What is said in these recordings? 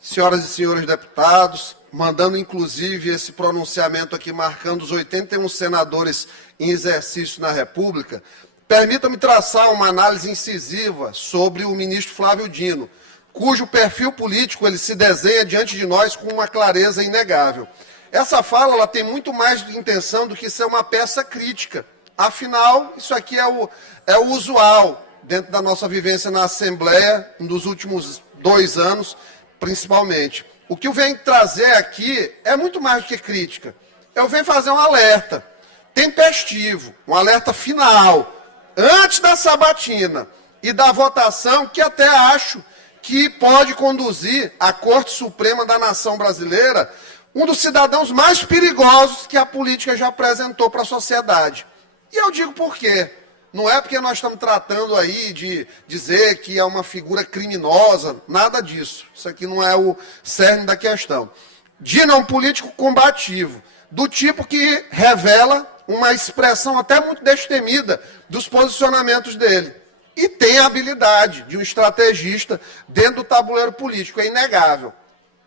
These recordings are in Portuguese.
senhoras e senhores deputados, mandando inclusive esse pronunciamento aqui marcando os 81 senadores em exercício na República, permita-me traçar uma análise incisiva sobre o ministro Flávio Dino, cujo perfil político ele se desenha diante de nós com uma clareza inegável. Essa fala ela tem muito mais de intenção do que ser uma peça crítica. Afinal, isso aqui é o usual dentro da nossa vivência na Assembleia, nos últimos 2 anos, principalmente. O que eu venho trazer aqui é muito mais do que crítica. Eu venho fazer um alerta tempestivo, um alerta final, antes da sabatina e da votação, que até acho que pode conduzir a Corte Suprema da Nação Brasileira, um dos cidadãos mais perigosos que a política já apresentou para a sociedade. E eu digo por quê. Não é porque nós estamos tratando aí de dizer que é uma figura criminosa, nada disso. Isso aqui não é o cerne da questão. Dino é um político combativo, do tipo que revela uma expressão até muito destemida dos posicionamentos dele. E tem a habilidade de um estrategista dentro do tabuleiro político, é inegável.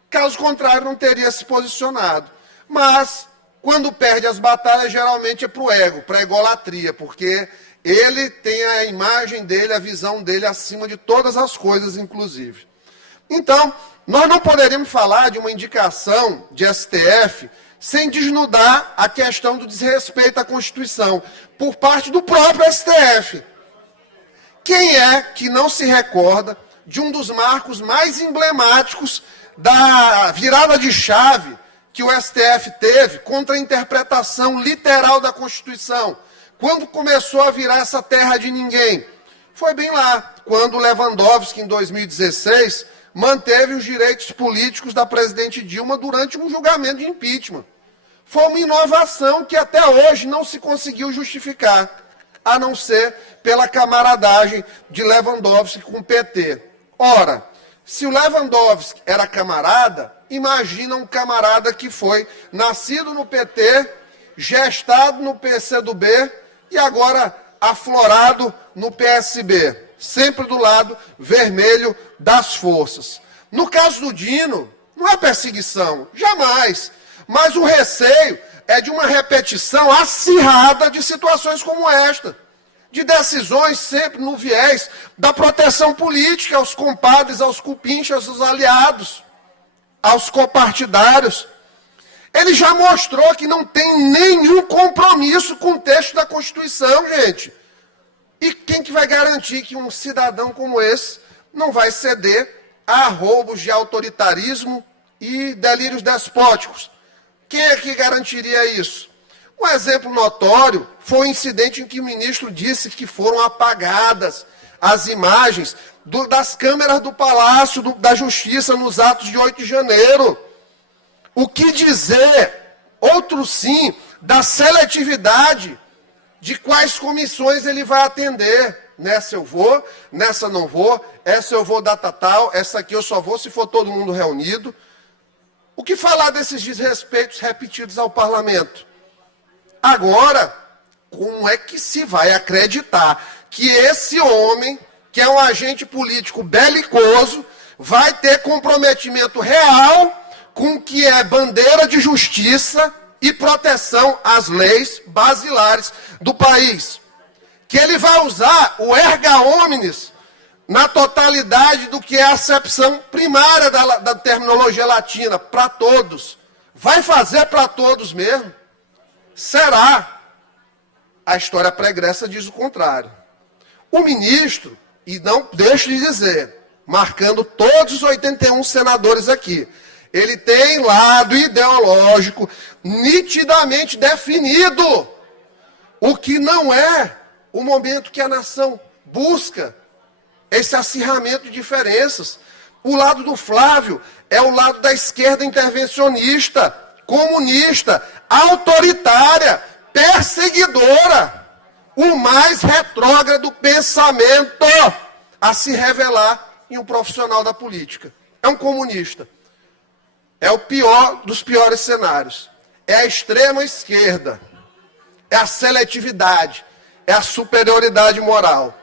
Caso contrário, não teria se posicionado. Mas, quando perde as batalhas, geralmente é para o ego, para a egolatria, porque ele tem a imagem dele, a visão dele acima de todas as coisas, inclusive. Então, nós não poderíamos falar de uma indicação de STF sem desnudar a questão do desrespeito à Constituição por parte do próprio STF. Quem é que não se recorda de um dos marcos mais emblemáticos da virada de chave que o STF teve contra a interpretação literal da Constituição? Quando começou a virar essa terra de ninguém? Foi bem lá, quando Lewandowski, em 2016, manteve os direitos políticos da presidente Dilma durante um julgamento de impeachment. Foi uma inovação que até hoje não se conseguiu justificar, a não ser pela camaradagem de Lewandowski com o PT. Ora, se o Lewandowski era camarada, imagina um camarada que foi nascido no PT, gestado no PCdoB e agora aflorado no PSB, sempre do lado vermelho das forças. No caso do Dino, não é perseguição, jamais, mas o receio é de uma repetição acirrada de situações como esta, de decisões sempre no viés da proteção política aos compadres, aos cupinchas, aos aliados, aos copartidários. Ele já mostrou que não tem nenhum compromisso com o texto da Constituição, gente. E quem que vai garantir que um cidadão como esse não vai ceder a roubos de autoritarismo e delírios despóticos? Quem é que garantiria isso? Um exemplo notório foi o incidente em que o ministro disse que foram apagadas as imagens das câmeras do Palácio da Justiça nos atos de 8 de janeiro. O que dizer, outro sim, da seletividade de quais comissões ele vai atender. Nessa eu vou, nessa não vou, essa eu vou data tal, essa aqui eu só vou se for todo mundo reunido. O que falar desses desrespeitos repetidos ao parlamento? Agora, como é que se vai acreditar que esse homem, que é um agente político belicoso, vai ter comprometimento real com o que é bandeira de justiça e proteção às leis basilares do país? Que ele vai usar o erga omnes na totalidade do que é a acepção primária da terminologia latina, para todos. Vai fazer para todos mesmo? Será? A história pregressa diz o contrário. O ministro, e não deixo de dizer, marcando todos os 81 senadores aqui, ele tem lado ideológico nitidamente definido, o que não é o momento que a nação busca esse acirramento de diferenças. O lado do Flávio é o lado da esquerda intervencionista, comunista, autoritária, perseguidora, o mais retrógrado pensamento a se revelar em um profissional da política. É um comunista. É o pior dos piores cenários. É a extrema esquerda. É a seletividade. É a superioridade moral.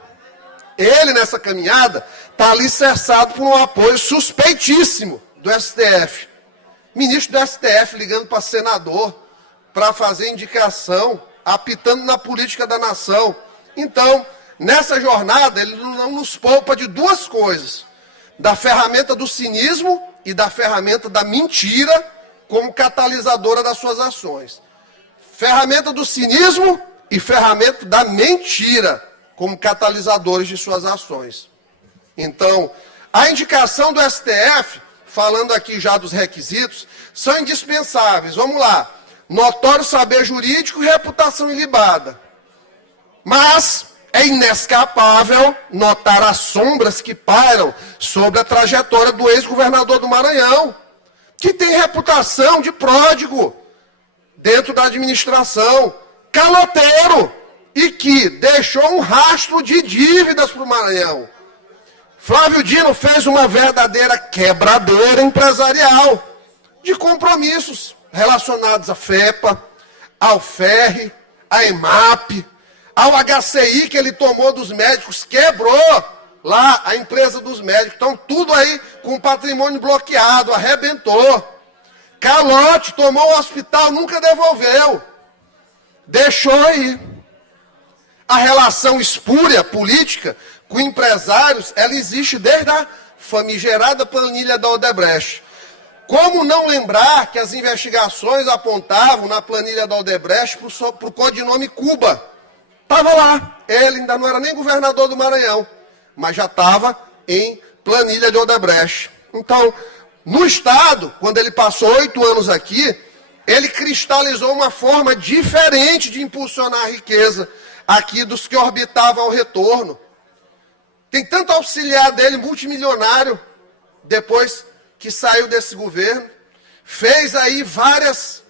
Ele, nessa caminhada, está alicerçado por um apoio suspeitíssimo do STF. Ministro do STF ligando para senador para fazer indicação, apitando na política da nação. Então, nessa jornada, ele não nos poupa de duas coisas: da ferramenta do cinismo e da ferramenta da mentira como catalisadora das suas ações. Ferramenta do cinismo e ferramenta da mentira como catalisadores de suas ações. Então, a indicação do STF, falando aqui já dos requisitos, são indispensáveis. Vamos lá. Notório saber jurídico e reputação ilibada. Mas é inescapável notar as sombras que pairam sobre a trajetória do ex-governador do Maranhão, que tem reputação de pródigo dentro da administração, caloteiro, e que deixou um rastro de dívidas para o Maranhão. Flávio Dino fez uma verdadeira quebradeira empresarial de compromissos relacionados à FEPA, ao FER, à EMAP, ao HCI que ele tomou dos médicos, quebrou lá a empresa dos médicos. Então, tudo aí com patrimônio bloqueado, arrebentou. Calote, tomou o hospital, nunca devolveu. Deixou aí. A relação espúria política com empresários, ela existe desde a famigerada planilha da Odebrecht. Como não lembrar que as investigações apontavam na planilha da Odebrecht para o codinome Cuba? Estava lá. Ele ainda não era nem governador do Maranhão, mas já estava em planilha de Odebrecht. Então, no Estado, quando ele passou 8 anos aqui, ele cristalizou uma forma diferente de impulsionar a riqueza aqui dos que orbitavam ao retorno. Tem tanto auxiliar dele, multimilionário, depois que saiu desse governo, fez aí vários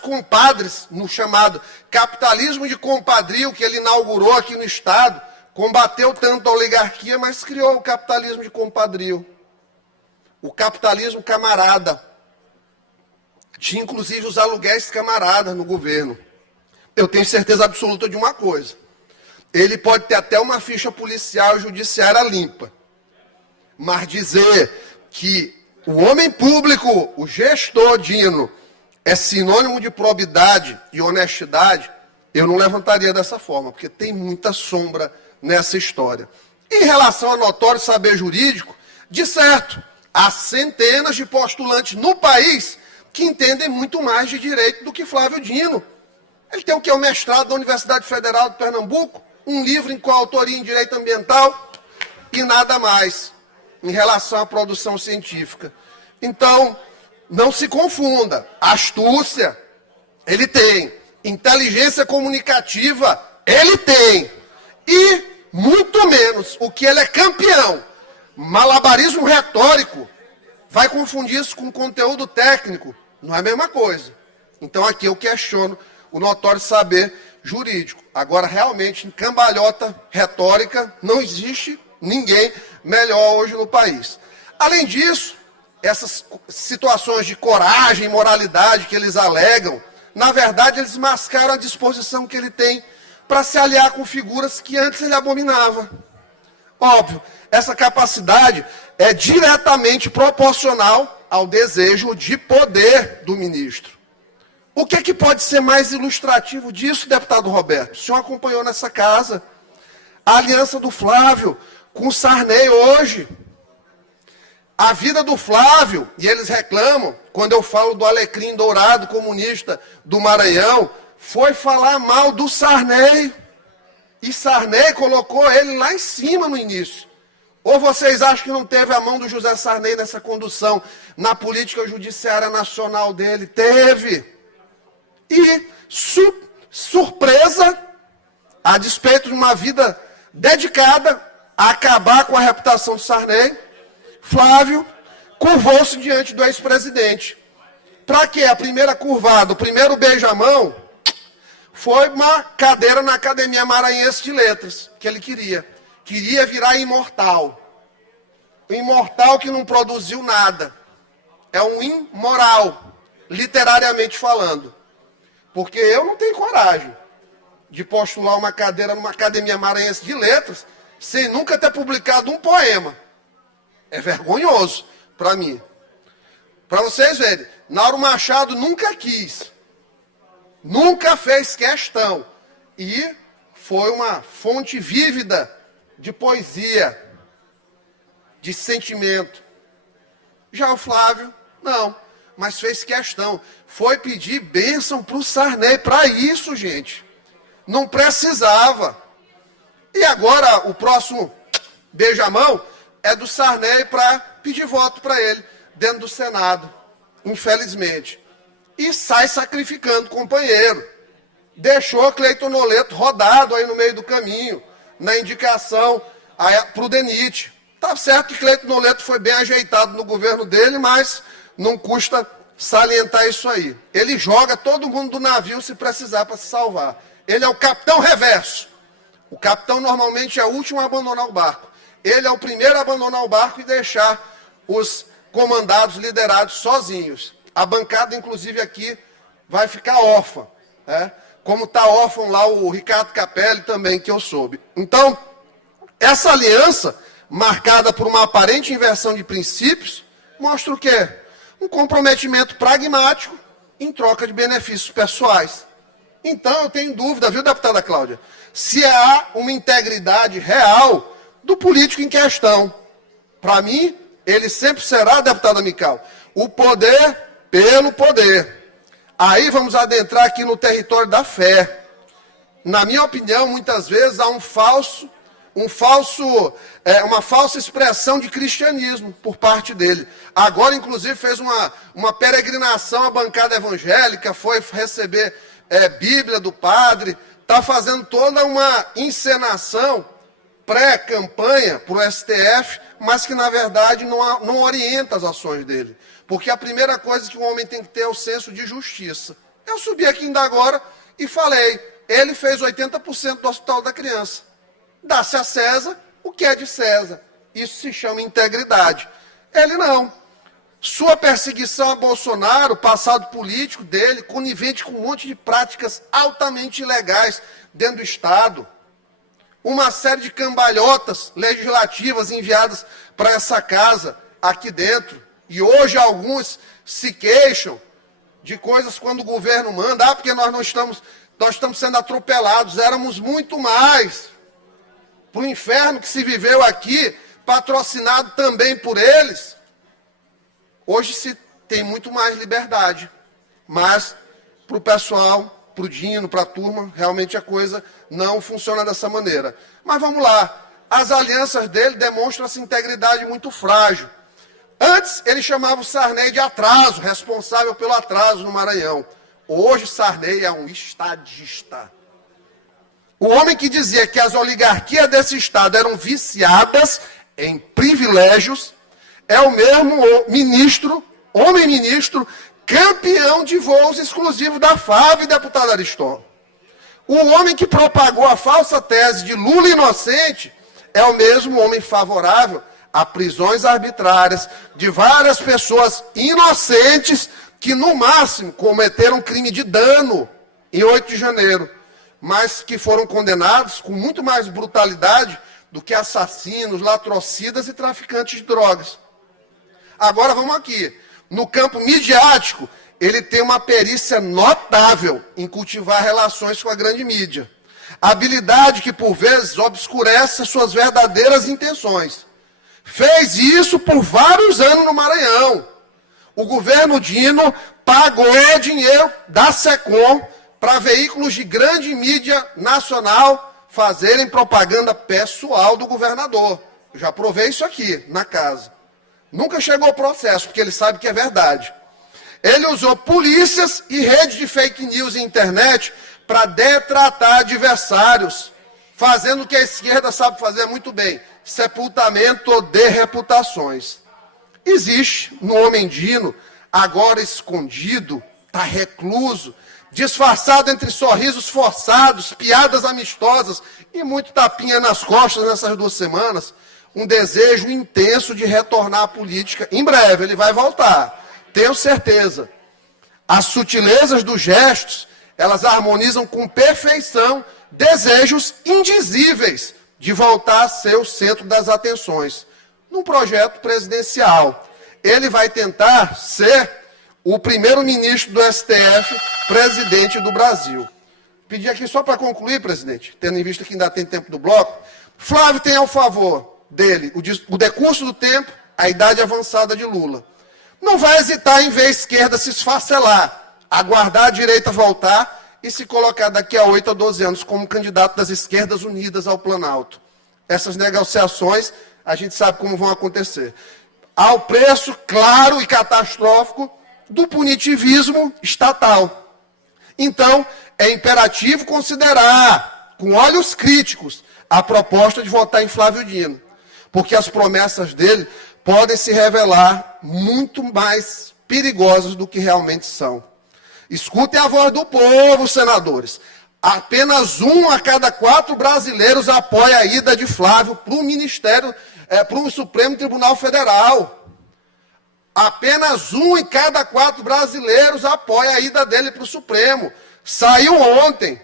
compadres no chamado capitalismo de compadrio que ele inaugurou aqui no Estado, combateu tanto a oligarquia, mas criou o capitalismo de compadrio. O capitalismo camarada. Tinha inclusive os aluguéis camaradas no governo. Eu tenho certeza absoluta de uma coisa: ele pode ter até uma ficha policial e judiciária limpa, mas dizer que o homem público, o gestor Dino, é sinônimo de probidade e honestidade, eu não levantaria dessa forma, porque tem muita sombra nessa história. Em relação a notório saber jurídico, de certo, há centenas de postulantes no país que entendem muito mais de direito do que Flávio Dino. Ele tem o que? O mestrado da Universidade Federal de Pernambuco, um livro em coautoria em direito ambiental e nada mais em relação à produção científica. Então, não se confunda. Astúcia, ele tem. Inteligência comunicativa, ele tem. E, muito menos, o que ele é campeão, malabarismo retórico, vai confundir isso com conteúdo técnico. Não é a mesma coisa. Então, aqui eu questiono o notório saber jurídico. Agora, realmente, em cambalhota retórica, não existe ninguém melhor hoje no país. Além disso, essas situações de coragem e moralidade que eles alegam, na verdade, eles mascaram a disposição que ele tem para se aliar com figuras que antes ele abominava. Óbvio, essa capacidade é diretamente proporcional ao desejo de poder do ministro. O que é que pode ser mais ilustrativo disso, deputado Roberto? O senhor acompanhou nessa casa a aliança do Flávio com o Sarney hoje. A vida do Flávio, e eles reclamam, quando eu falo do alecrim dourado comunista do Maranhão, foi falar mal do Sarney. E Sarney colocou ele lá em cima no início. Ou vocês acham que não teve a mão do José Sarney nessa condução na política judiciária nacional dele? Teve. E, surpresa, a despeito de uma vida dedicada a acabar com a reputação do Sarney, Flávio curvou-se diante do ex-presidente. Para quê? A primeira curvada, o primeiro beijamão, foi uma cadeira na Academia Maranhense de Letras, que ele queria. Queria virar imortal. O imortal que não produziu nada. É um imoral, literariamente falando. Porque eu não tenho coragem de postular uma cadeira numa Academia Maranhense de Letras sem nunca ter publicado um poema. É vergonhoso para mim. Para vocês verem, Nauro Machado nunca quis, nunca fez questão. E foi uma fonte vívida de poesia, de sentimento. Já o Flávio, não, mas fez questão. Foi pedir bênção para o Sarney, para isso, gente. Não precisava. E agora, o próximo beijamão é do Sarney para pedir voto para ele, dentro do Senado, infelizmente. E sai sacrificando o companheiro. Deixou Cleiton Noleto rodado aí no meio do caminho, na indicação para o DENIT. Tá certo que Cleiton Noleto foi bem ajeitado no governo dele, mas não custa salientar isso aí. Ele joga todo mundo do navio se precisar para se salvar. Ele é o capitão reverso. O capitão normalmente é o último a abandonar o barco. Ele é o primeiro a abandonar o barco e deixar os comandados, liderados sozinhos. A bancada, inclusive, aqui vai ficar órfã, né? Como está órfão lá o Ricardo Capelli também, que eu soube. Então, essa aliança, marcada por uma aparente inversão de princípios, mostra o quê? Um comprometimento pragmático em troca de benefícios pessoais. Então, eu tenho dúvida, viu, deputada Cláudia, se há uma integridade real do político em questão. Para mim, ele sempre será, deputada Mical, o poder pelo poder. Aí vamos adentrar aqui no território da fé. Na minha opinião, muitas vezes há uma falsa expressão de cristianismo por parte dele. Agora, inclusive, fez uma peregrinação à bancada evangélica, foi receber Bíblia do padre, está fazendo toda uma encenação pré-campanha para o STF, mas que, na verdade, não orienta as ações dele. Porque a primeira coisa que o homem tem que ter é o senso de justiça. Eu subi aqui ainda agora e falei, ele fez 80% do Hospital da Criança. Dá-se a César o que é de César. Isso se chama integridade. Ele não. Sua perseguição a Bolsonaro, passado político dele, conivente com um monte de práticas altamente ilegais dentro do Estado. Uma série de cambalhotas legislativas enviadas para essa casa aqui dentro. E hoje alguns se queixam de coisas quando o governo manda. Porque nós estamos sendo atropelados. Éramos muito mais. Para o inferno que se viveu aqui, patrocinado também por eles. Hoje se tem muito mais liberdade. Mas para o pessoal, para o Dino, para a turma, realmente a coisa não funciona dessa maneira. Mas vamos lá. As alianças dele demonstram essa integridade muito frágil. Antes, ele chamava o Sarney de atraso, responsável pelo atraso no Maranhão. Hoje, Sarney é um estadista. O homem que dizia que as oligarquias desse Estado eram viciadas em privilégios, é o mesmo homem-ministro, campeão de voos exclusivos da FAB, deputado Aristóteles. O homem que propagou a falsa tese de Lula inocente é o mesmo homem favorável a prisões arbitrárias de várias pessoas inocentes que, no máximo, cometeram crime de dano em 8 de janeiro, mas que foram condenados com muito mais brutalidade do que assassinos, latrocidas e traficantes de drogas. Agora vamos aqui. No campo midiático, ele tem uma perícia notável em cultivar relações com a grande mídia. Habilidade que, por vezes, obscurece suas verdadeiras intenções. Fez isso por vários anos no Maranhão. O governo Dino pagou dinheiro da SECOM para veículos de grande mídia nacional fazerem propaganda pessoal do governador. Eu já provei isso aqui, na casa. Nunca chegou ao processo, porque ele sabe que é verdade. Ele usou polícias e redes de fake news e internet para detratar adversários, fazendo o que a esquerda sabe fazer muito bem, sepultamento de reputações. Existe no homem Dino, agora escondido, está recluso, disfarçado entre sorrisos forçados, piadas amistosas e muito tapinha nas costas nessas 2 semanas, um desejo intenso de retornar à política. Em breve ele vai voltar, tenho certeza. As sutilezas dos gestos, elas harmonizam com perfeição desejos indizíveis de voltar a ser o centro das atenções, num projeto presidencial. ele vai tentar ser o primeiro-ministro do STF, presidente do Brasil. Pedir aqui só para concluir, presidente, tendo em vista que ainda tem tempo do bloco, Flávio tem ao favor dele o decurso do tempo, a idade avançada de Lula. Não vai hesitar em ver a esquerda se esfacelar, aguardar a direita voltar e se colocar daqui a 8 a 12 anos como candidato das esquerdas unidas ao Planalto. Essas negociações, a gente sabe como vão acontecer. Ao preço claro e catastrófico do punitivismo estatal. Então, é imperativo considerar, com olhos críticos, a proposta de votar em Flávio Dino, porque as promessas dele podem se revelar muito mais perigosas do que realmente são. Escutem a voz do povo, senadores. Apenas 1 a cada 4 brasileiros apoia a ida de Flávio para o Ministério, para o Supremo Tribunal Federal. Apenas 1 em cada 4 brasileiros apoia a ida dele para o Supremo. Saiu ontem.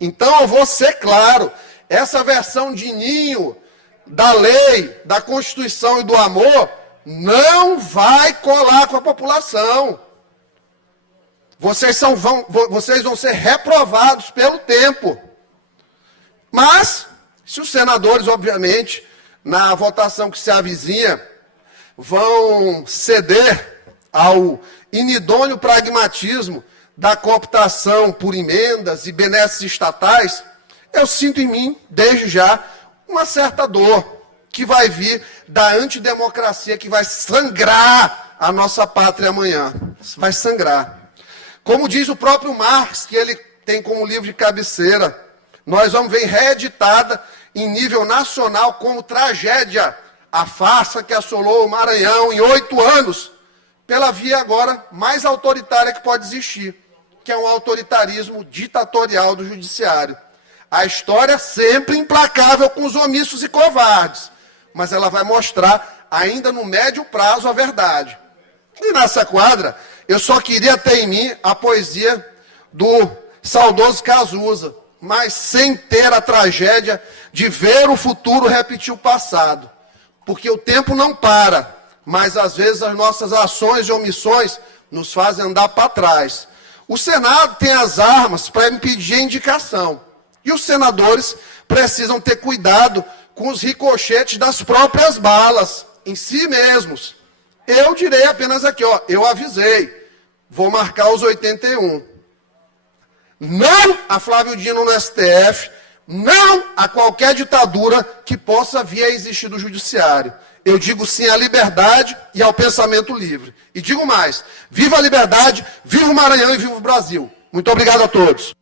Então, eu vou ser claro, essa versão de ninho da lei, da Constituição e do amor não vai colar com a população. Vocês vão ser reprovados pelo tempo. Mas, se os senadores, obviamente, na votação que se avizinha, vão ceder ao inidôneo pragmatismo da cooptação por emendas e benesses estatais, eu sinto em mim, desde já, uma certa dor que vai vir da antidemocracia, que vai sangrar a nossa pátria amanhã. Vai sangrar. Como diz o próprio Marx, que ele tem como livro de cabeceira, nós vamos ver reeditada em nível nacional como tragédia a farsa que assolou o Maranhão em 8 anos, pela via agora mais autoritária que pode existir, que é um autoritarismo ditatorial do judiciário. A história é sempre implacável com os omissos e covardes, mas ela vai mostrar, ainda no médio prazo, a verdade. E nessa quadra, eu só queria ter em mim a poesia do saudoso Cazuza, mas sem ter a tragédia de ver o futuro repetir o passado. Porque o tempo não para, mas às vezes as nossas ações e omissões nos fazem andar para trás. O Senado tem as armas para impedir a indicação. E os senadores precisam ter cuidado com os ricochetes das próprias balas, em si mesmos. Eu direi apenas aqui, ó, eu avisei. Vou marcar os 81. Não a Flávio Dino no STF, não a qualquer ditadura que possa vir a existir do judiciário. Eu digo sim à liberdade e ao pensamento livre. E digo mais, viva a liberdade, viva o Maranhão e viva o Brasil. Muito obrigado a todos.